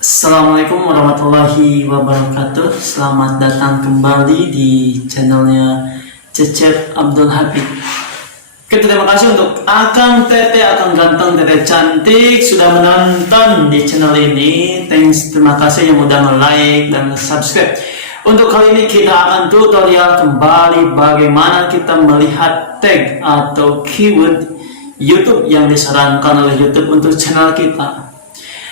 Assalamualaikum warahmatullahi wabarakatuh. Selamat datang kembali di channelnya Cecep Abdul Habib. Oke, terima kasih untuk Akang Tete, Akang Ganteng, Tete Cantik sudah menonton di channel ini. Terima kasih yang udah nge-like dan subscribe. Untuk kali ini kita akan tutorial kembali bagaimana kita melihat tag atau keyword YouTube yang disarankan oleh YouTube untuk channel kita.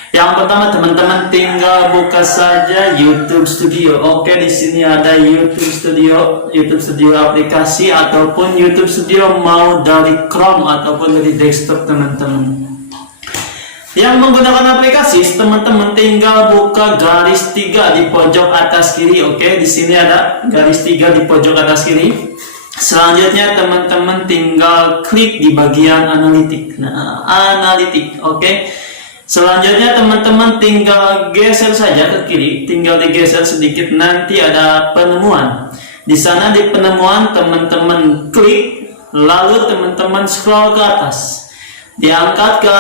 Yang pertama, teman-teman tinggal buka saja YouTube Studio. Oke, di sini ada YouTube Studio aplikasi ataupun YouTube Studio mau dari Chrome ataupun dari desktop teman-teman. Yang menggunakan aplikasi, teman-teman tinggal buka garis 3 di pojok atas kiri. Oke, di sini ada garis 3 di pojok atas kiri. Selanjutnya teman-teman tinggal klik di bagian analitik. Nah, analitik. Oke. Selanjutnya teman-teman tinggal geser saja ke kiri, tinggal digeser sedikit, nanti ada penemuan. Di sana di penemuan teman-teman klik, lalu teman-teman scroll ke atas. Diangkat ke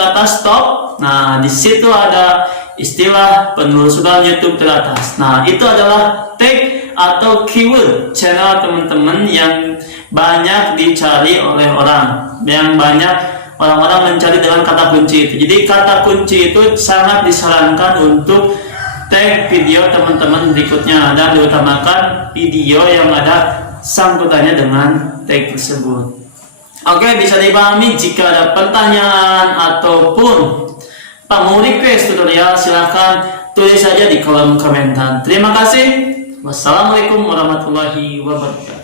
atas, stop. Nah, di situ ada istilah penelusuran YouTube teratas. Nah, itu adalah tag atau keyword channel teman-teman yang banyak dicari oleh orang, yang banyak orang-orang mencari dengan kata kunci itu. Jadi kata kunci itu sangat disarankan untuk tag video teman-teman berikutnya, dan diutamakan video yang ada sangkutannya dengan tag tersebut. Oke, bisa dipahami. Jika ada pertanyaan ataupun mau request tutorial, silahkan tulis saja di kolom komentar. Terima kasih. Wassalamualaikum warahmatullahi wabarakatuh.